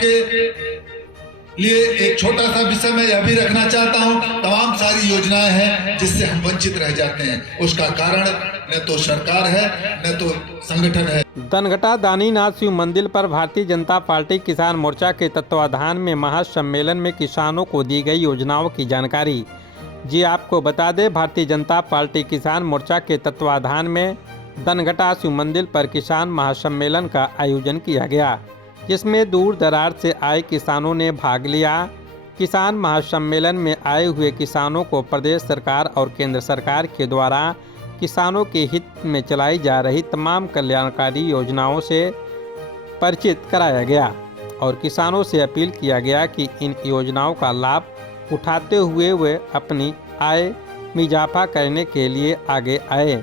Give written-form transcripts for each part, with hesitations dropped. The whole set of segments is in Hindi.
आपके लिए एक छोटा सा विषय मैं यह भी रखना चाहता हूं, तमाम सारी योजनाएं हैं जिससे हम वंचित रह जाते हैं। उसका कारण न तो सरकार है न तो संगठन है। दनघटा दानीनाथ शिव मंदिर पर भारतीय जनता पार्टी किसान मोर्चा के तत्वाधान में महासम्मेलन में किसानों को दी गई योजनाओं की जानकारी। जी आपको बता दें, भारतीय जनता पार्टी किसान मोर्चा के तत्वाधान में दनघटा शिव मंदिर पर किसान महासम्मेलन का आयोजन किया गया, जिसमें दूर दराज से आए किसानों ने भाग लिया। किसान महासम्मेलन में आए हुए किसानों को प्रदेश सरकार और केंद्र सरकार के द्वारा किसानों के हित में चलाई जा रही तमाम कल्याणकारी योजनाओं से परिचित कराया गया और किसानों से अपील किया गया कि इन योजनाओं का लाभ उठाते हुए वे अपनी आय में इजाफा करने के लिए आगे आए।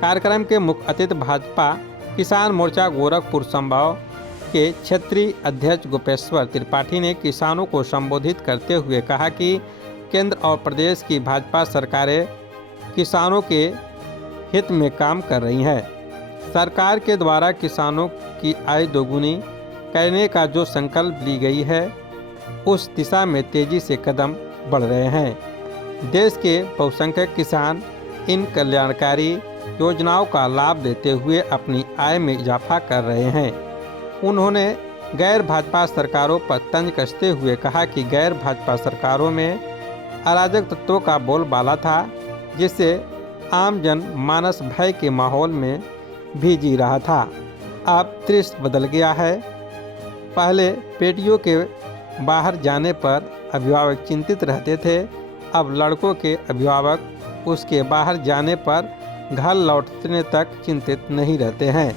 कार्यक्रम के मुख्य अतिथि भाजपा किसान मोर्चा गोरखपुर संभाग के क्षेत्रीय अध्यक्ष गोपेश्वर त्रिपाठी ने किसानों को संबोधित करते हुए कहा कि केंद्र और प्रदेश की भाजपा सरकारें किसानों के हित में काम कर रही हैं। सरकार के द्वारा किसानों की आय दोगुनी करने का जो संकल्प ली गई है, उस दिशा में तेजी से कदम बढ़ रहे हैं। देश के बहुसंख्यक किसान इन कल्याणकारी योजनाओं का लाभ देते हुए अपनी आय में इजाफा कर रहे हैं। उन्होंने गैर भाजपा सरकारों पर तंज कसते हुए कहा कि गैर भाजपा सरकारों में अराजक तत्वों का बोलबाला था, जिससे आम जन मानस भय के माहौल में भी जी रहा था। अब दृश्य बदल गया है। पहले बेटियों के बाहर जाने पर अभिभावक चिंतित रहते थे, अब लड़कों के अभिभावक उसके बाहर जाने पर घर लौटने तक चिंतित नहीं रहते हैं।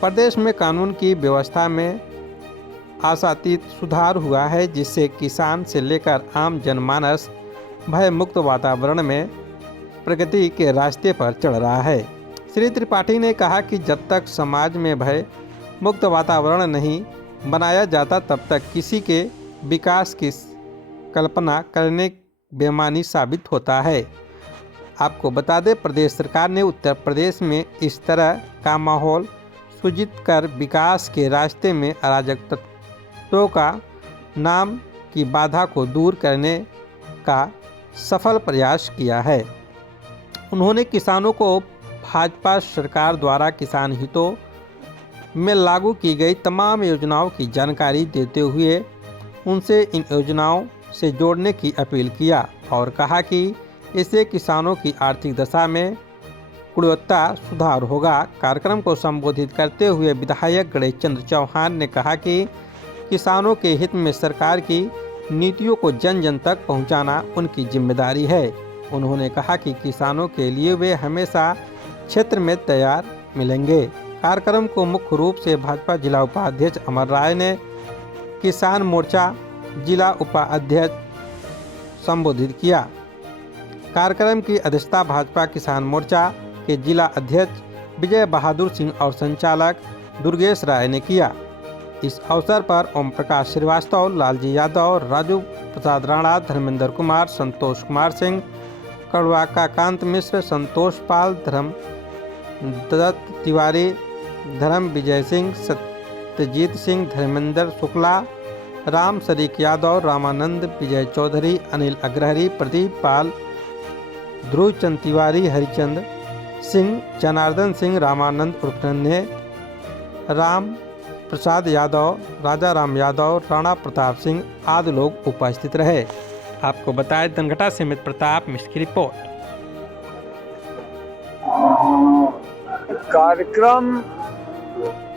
प्रदेश में कानून की व्यवस्था में आशातीत सुधार हुआ है, जिससे किसान से लेकर आम जनमानस भय मुक्त वातावरण में प्रगति के रास्ते पर चढ़ रहा है। श्री त्रिपाठी ने कहा कि जब तक समाज में भय मुक्त वातावरण नहीं बनाया जाता, तब तक किसी के विकास की कल्पना करने बेईमानी साबित होता है। आपको बता दें, प्रदेश सरकार ने उत्तर प्रदेश में इस तरह का माहौल सृजित कर विकास के रास्ते में अराजक तत्वों का नाम की बाधा को दूर करने का सफल प्रयास किया है। उन्होंने किसानों को भाजपा सरकार द्वारा किसान हितों में लागू की गई तमाम योजनाओं की जानकारी देते हुए उनसे इन योजनाओं से जोड़ने की अपील किया और कहा कि इससे किसानों की आर्थिक दशा में गुणवत्ता सुधार होगा। कार्यक्रम को संबोधित करते हुए विधायक गणेश चंद्र चौहान ने कहा कि किसानों के हित में सरकार की नीतियों को जन जन तक पहुंचाना उनकी जिम्मेदारी है। उन्होंने कहा कि किसानों के लिए वे हमेशा क्षेत्र में तैयार मिलेंगे। कार्यक्रम को मुख्य रूप से भाजपा जिला उपाध्यक्ष अमर राय ने किसान मोर्चा जिला उपाध्यक्ष संबोधित किया। कार्यक्रम की अध्यक्षता भाजपा किसान मोर्चा के जिला अध्यक्ष विजय बहादुर सिंह और संचालक दुर्गेश राय ने किया। इस अवसर पर ओम प्रकाश श्रीवास्तव, लालजी यादव, राजू प्रसाद राणा, धर्मेंद्र कुमार, संतोष कुमार सिंह, कड़वाका कांत मिश्र, संतोष पाल, धर्म दत्त तिवारी, धर्म विजय सिंह, सत्यजीत सिंह, धर्मेंद्र शुक्ला, राम शरीक यादव, रामानंद, विजय चौधरी, अनिल अग्रहरी, प्रदीप पाल, ध्रुव चंद तिवारी, हरिचंद सिंह, जनार्दन सिंह, रामानंद उर्फ नन्हे, राम प्रसाद यादव, राजा राम यादव, राणा प्रताप सिंह आदि लोग उपस्थित रहे। आपको बताएं, दनघटा से अमित प्रताप मिश्र की रिपोर्ट। कार्यक्रम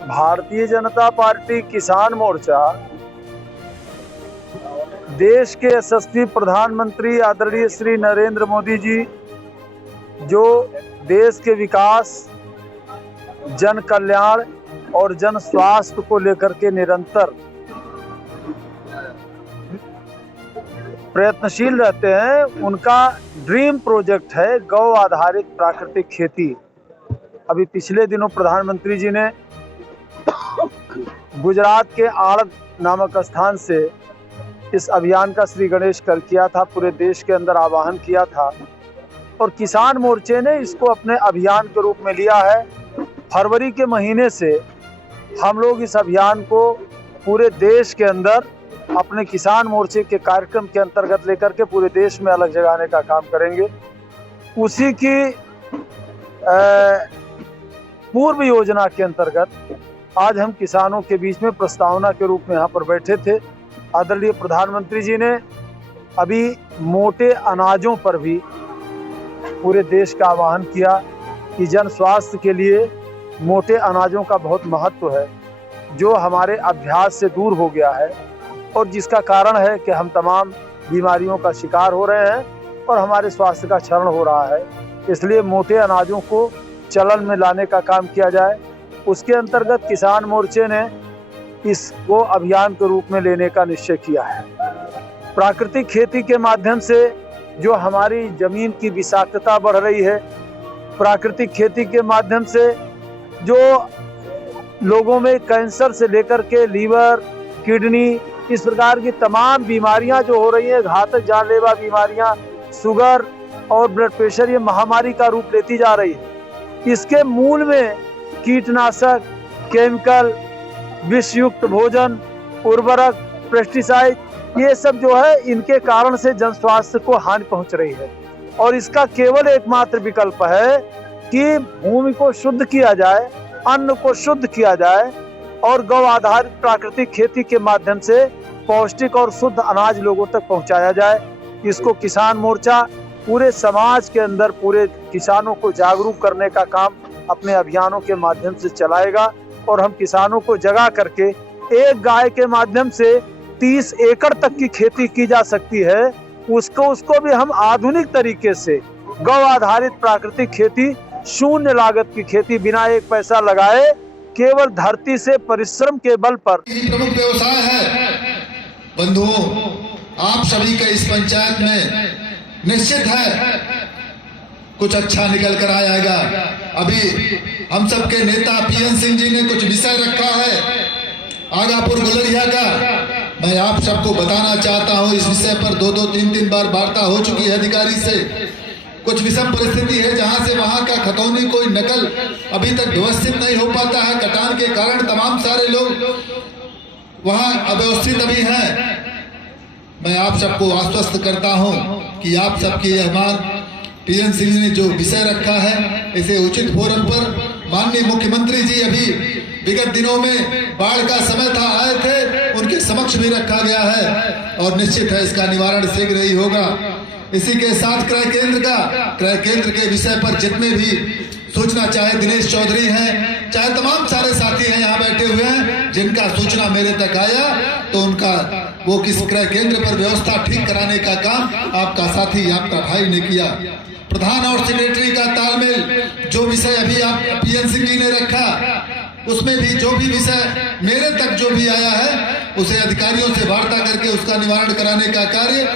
भारतीय जनता पार्टी किसान मोर्चा देश के यशस्वी प्रधानमंत्री आदरणीय श्री नरेंद्र मोदी जी, जो देश के विकास, जन कल्याण और जन स्वास्थ्य को लेकर के निरंतर प्रयत्नशील रहते हैं, उनका ड्रीम प्रोजेक्ट है गौ आधारित प्राकृतिक खेती। अभी पिछले दिनों प्रधानमंत्री जी ने गुजरात के आड़द नामक स्थान से इस अभियान का श्री गणेश कर किया था, पूरे देश के अंदर आह्वान किया था और किसान मोर्चे ने इसको अपने अभियान के रूप में लिया है। फरवरी के महीने से हम लोग इस अभियान को पूरे देश के अंदर अपने किसान मोर्चे के कार्यक्रम के अंतर्गत लेकर के पूरे देश में अलग जगाने का काम करेंगे। उसी की पूर्व योजना के अंतर्गत आज हम किसानों के बीच में प्रस्तावना के रूप में यहाँ पर बैठे थे। आदरणीय प्रधानमंत्री जी ने अभी मोटे अनाजों पर भी पूरे देश का आह्वान किया कि जन स्वास्थ्य के लिए मोटे अनाजों का बहुत महत्व है, जो हमारे अभ्यास से दूर हो गया है और जिसका कारण है कि हम तमाम बीमारियों का शिकार हो रहे हैं और हमारे स्वास्थ्य का क्षरण हो रहा है। इसलिए मोटे अनाजों को चलन में लाने का काम किया जाए। उसके अंतर्गत किसान मोर्चे ने इसको अभियान के रूप में लेने का निश्चय किया है। प्राकृतिक खेती के माध्यम से जो हमारी जमीन की विषाक्तता बढ़ रही है, प्राकृतिक खेती के माध्यम से जो लोगों में कैंसर से लेकर के लीवर, किडनी, इस प्रकार की तमाम बीमारियां जो हो रही हैं, घातक जानलेवा बीमारियां, शुगर और ब्लड प्रेशर, ये महामारी का रूप लेती जा रही है। इसके मूल में कीटनाशक, केमिकल, विषयुक्त भोजन, उर्वरक, पेस्टिसाइड, ये सब जो है इनके कारण से जन स्वास्थ्य को हानि पहुंच रही है। और इसका केवल एकमात्र विकल्प है कि भूमि को शुद्ध किया जाए, अन्न को शुद्ध किया जाए और गौ आधारित प्राकृतिक खेती के माध्यम से पौष्टिक और शुद्ध अनाज लोगों तक पहुंचाया जाए। इसको किसान मोर्चा पूरे समाज के अंदर पूरे किसानों को जागरूक करने का काम अपने अभियानों के माध्यम से चलाएगा और हम किसानों को जगा करके एक गाय के माध्यम से 30 एकड़ तक की खेती की जा सकती है, उसको भी हम आधुनिक तरीके से गौ आधारित प्राकृतिक खेती, शून्य लागत की खेती, बिना एक पैसा लगाए केवल धरती से परिश्रम के बल पर प्रमुख व्यवसाय है। बंधुओं, आप सभी का इस पंचायत में निश्चित है कुछ अच्छा निकल कर आएगा। अभी हम सबके नेता पीएन सिंह जी ने कुछ विषय रखा है आगापुर गुलरिया का। मैं आप सबको बताना चाहता हूं, इस विषय पर 2-2, 3-3 बार वार्ता हो चुकी है अधिकारी से। कुछ विषम परिस्थिति है जहां से वहां का खतौनी, कोई नकल अभी तक व्यवस्थित नहीं हो पाता है। कटान के कारण तमाम सारे लोग वहां अव्यवस्थित अभी हैं। मैं आप सबको आश्वस्त करता हूं कि आप सबकी यह मांग पीएन सिंह ने जो विषय रखा है, इसे उचित फोरम पर माननीय मुख्यमंत्री जी अभी विगत दिनों में बाढ़ का समय था, आए थे, उनके समक्ष भी रखा गया है और निश्चित है इसका निवारण शीघ्र ही होगा। इसी के साथ क्रय केंद्र के विषय पर जितने भी सूचना, चाहे दिनेश चौधरी हैं, चाहे तमाम सारे साथी हैं यहाँ बैठे हुए हैं, जिनका सूचना मेरे तक आया तो उनका वो किस क्रय केंद्र पर व्यवस्था ठीक कराने का काम आपका साथी, आपका भाई ने किया। प्रधान और सेक्रेटरी का तालमेल, जो विषय अभी आप पीएन सिंह जी ने रखा, उसमें भी जो भी विषय मेरे तक जो भी आया है, उसे अधिकारियों से वार्ता करके उसका निवारण कराने का कार्य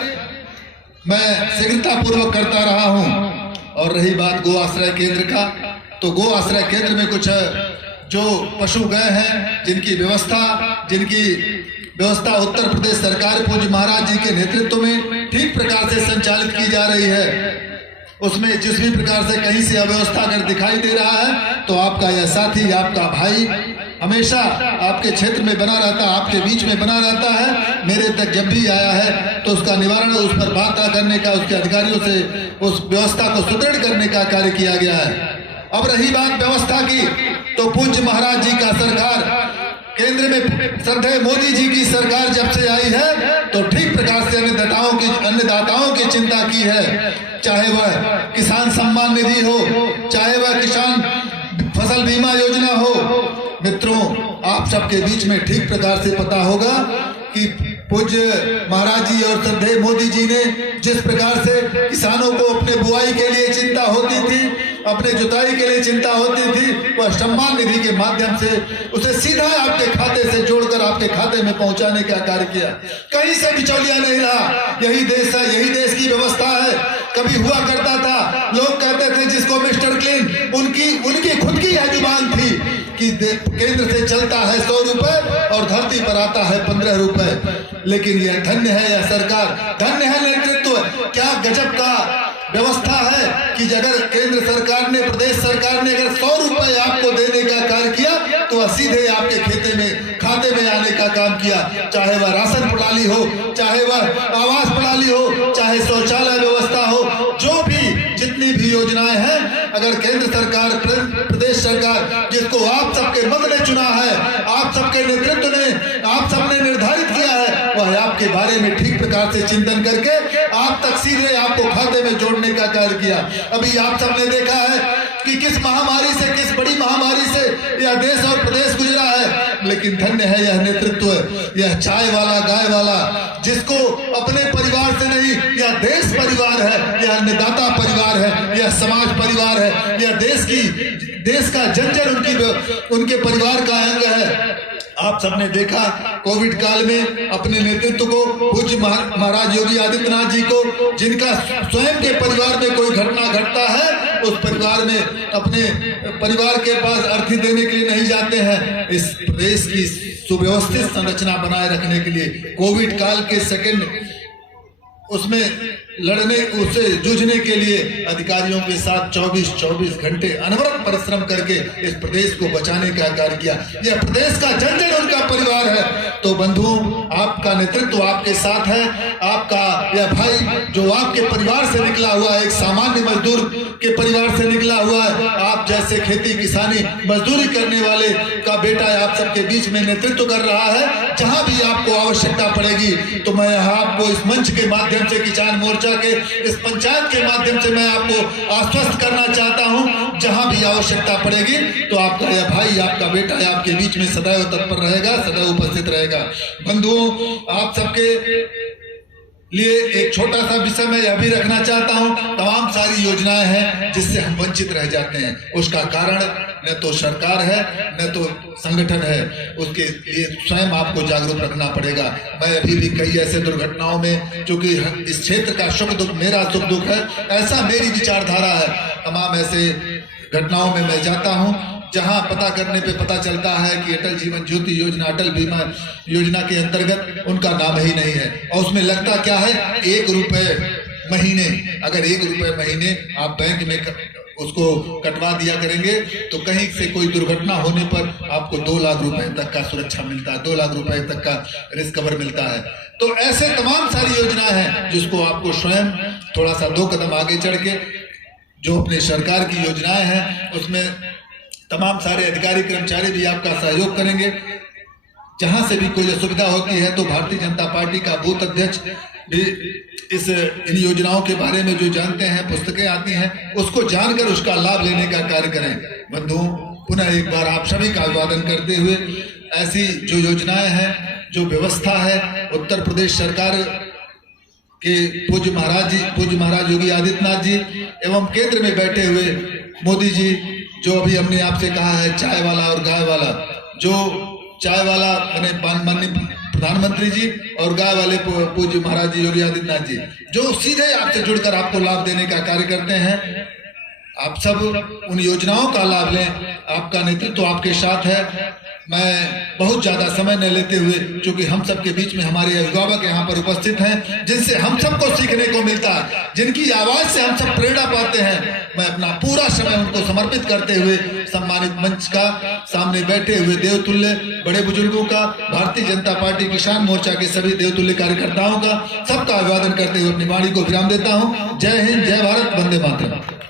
मैं शीघ्रता पूर्वक करता रहा हूं। और रही बात गो आश्रय केंद्र का, तो गो आश्रय केंद्र में कुछ जो पशु गए हैं, जिनकी व्यवस्था उत्तर प्रदेश सरकार पूज्य महाराज जी के नेतृत्व में ठीक प्रकार से संचालित की जा रही है। उसमें जिस भी प्रकार से कहीं से अव्यवस्था अगर दिखाई दे रहा है तो आपका यह साथी, आपका भाई हमेशा आपके क्षेत्र में बना रहता है, आपके बीच में बना रहता है। मेरे तक जब भी आया है तो उसका निवारण, उस पर वार्ता करने का, उसके अधिकारियों से उस व्यवस्था को सुदृढ़ करने का कार्य किया गया है। अब रही बात व्यवस्था की, तो पूज्य महाराज जी का सरकार, केंद्र में श्रद्धेय मोदी जी की सरकार जब से आई है तो ठीक प्रकार से अन्नदाताओं की चिंता की है। चाहे वह किसान सम्मान निधि हो, चाहे वह किसान फसल बीमा योजना हो। मित्रों, आप सबके बीच में ठीक प्रकार से पता होगा कि पूज्य महाराज जी और श्रद्धेय मोदी जी ने जिस प्रकार से किसानों को अपने बुआई के लिए चिंता होती थी, अपने जुताई के लिए चिंता होती थी, वह सम्मान निधि के माध्यम से उसे सीधा आपके खाते से जोड़कर आपके खाते में पहुंचाने का कार्य किया। कहीं से बिचौलिया नहीं रहा। यही देश है, यही देश की व्यवस्था है। कभी हुआ करता था, लोग कहते थे जिसको मिस्टर क्लीन, उनकी खुद की यह जुबान थी कि केंद्र से चलता है 100 रुपए और धरती पर आता है 15 रुपए। लेकिन यह धन्य है यह सरकार, धन्य है नेतृत्व। क्या गजब का व्यवस्था है कि अगर केंद्र सरकार ने, प्रदेश सरकार ने अगर 100 रुपए आपको देने का कार्य किया तो वह सीधे आपके खाते में आने का काम किया चाहे वह राशन प्रणाली हो, चाहे वह आवास प्रणाली हो, चाहे शौचालय व्यवस्था हो, जो भी जितनी भी योजनाएं हैं, अगर केंद्र सरकार, प्रदेश सरकार, जिसको आप सबके मत ने चुना है, आप सबके नेतृत्व ने, आप सबने निर्धारित किया है, वह आपके बारे में ठीक प्रकार से चिंतन करके आप तक सीधे आपको खाते में जोड़ने का कार्य किया। अभी आप सबने देखा है कि किस महामारी से, किस बड़ी महामारी से यह देश और प्रदेश गुजरा है, लेकिन धन्य है यह नेतृत्व, यह चाय वाला, गाय वाला, जिसको अपने परिवार से नहीं, यह देश परिवार है, यह अन्नदाता परिवार है, यह समाज परिवार है, यह देश का जन उनके परिवार का अंग है। आप सबने देखा कोविड काल में अपने नेतृत्व को, पूज्य महाराज योगी आदित्यनाथ जी को, जिनका स्वयं के परिवार में कोई घटना घटता है, उस परिवार में अपने परिवार के पास अर्थी देने के लिए नहीं जाते हैं। इस प्रदेश की सुव्यवस्थित संरचना बनाए रखने के लिए कोविड काल के सेकंड उसमें लड़ने, उससे जूझने के लिए अधिकारियों के साथ 24 घंटे अनवरत परिश्रम करके इस प्रदेश को बचाने का कार्य किया। यह प्रदेश का जन जन उनका परिवार है। तो बंधुओं, आपका नेतृत्व आपके साथ है। आपका यह भाई जो आपके परिवार से निकला हुआ है, एक सामान्य मजदूर के परिवार से निकला हुआ है, आप जैसे खेती किसानी मजदूरी करने वाले का बेटा आप सबके बीच में नेतृत्व कर रहा है। जहां भी आपको आवश्यकता पड़ेगी तो मैं आपको इस मंच के माध्यम से, किसान मोर्चा के इस पंचायत के माध्यम से मैं आपको आश्वस्त करना चाहता हूं, जहां भी आवश्यकता पड़ेगी तो आपका यह भाई, आपका बेटा आपके बीच में सदैव तत्पर रहेगा, सदैव उपस्थित रहेगा। बंधुओं, आप सबके लिए एक छोटा सा विषय मैं यह भी रखना चाहता हूं, तमाम सारी योजनाएं हैं जिससे हम वंचित रह जाते हैं। उसका कारण न तो सरकार है, न तो संगठन है, उसके लिए स्वयं आपको जागरूक रखना पड़ेगा। मैं अभी भी कई ऐसे दुर्घटनाओं में, जो कि इस क्षेत्र का सुख दुख मेरा सुख दुख है, ऐसा मेरी विचारधारा है, तमाम ऐसे घटनाओं में मैं जाता हूं जहां पता करने पे पता चलता है कि अटल जीवन ज्योति योजना, अटल बीमा योजना के अंतर्गत उनका नाम ही नहीं है, और उसमें लगता क्या है, 1 रुपए महीने। अगर 1 रुपए महीने आप बैंक में उसको कटवा दिया करेंगे तो कहीं से कोई दुर्घटना होने पर आपको 2 लाख रुपए तक का सुरक्षा मिलता है, 2 लाख रुपए तक का रिस्क कवर मिलता है। तो ऐसे तमाम सारी योजनाएं हैं जिसको आपको स्वयं थोड़ा सा 2 कदम आगे चढ़ के, जो अपने सरकार की योजनाएं हैं उसमें तमाम सारे अधिकारी कर्मचारी भी आपका सहयोग करेंगे। जहां से भी कोई असुविधा होती है तो भारतीय जनता पार्टी का बूथ अध्यक्ष भी इन योजनाओं के बारे में जो जानते हैं, पुस्तकें आती हैं, उसको जानकर उसका लाभ लेने का कार्य करें। बंधुओं, पुनः एक बार आप सभी का अभिवादन करते हुए, ऐसी जो योजनाएं हैं, जो व्यवस्था है, उत्तर प्रदेश सरकार के पूज्य महाराज योगी आदित्यनाथ जी एवं केंद्र में बैठे हुए मोदी जी, जो अभी हमने आपसे कहा है चाय वाला और गाय वाला, जो चाय वाला माननीय प्रधानमंत्री जी और गाय वाले पूज्य महाराज योगी आदित्यनाथ जी, जो सीधे आपसे जुड़कर आपको लाभ देने का कार्य करते हैं। आप सब उन योजनाओं का लाभ लें, आपका नेतृत्व आपके साथ है। मैं बहुत ज्यादा समय न लेते हुए, क्योंकि हम सबके बीच में हमारे अभिभावक यहाँ पर उपस्थित हैं, जिनसे हम सबको सीखने को मिलता है, जिनकी आवाज से हम सब प्रेरणा पाते हैं, मैं अपना पूरा समय उनको समर्पित करते हुए सम्मानित मंच का सामने बैठे हुए देवतुल्य बड़े बुजुर्गों का, भारतीय जनता पार्टी किसान मोर्चा के सभी देवतुल्य कार्यकर्ताओं का, सबका अभिवादन करते हुए अपनी वाणी को विराम देता हूँ। जय हिंद, जय भारत, वंदे मातरम।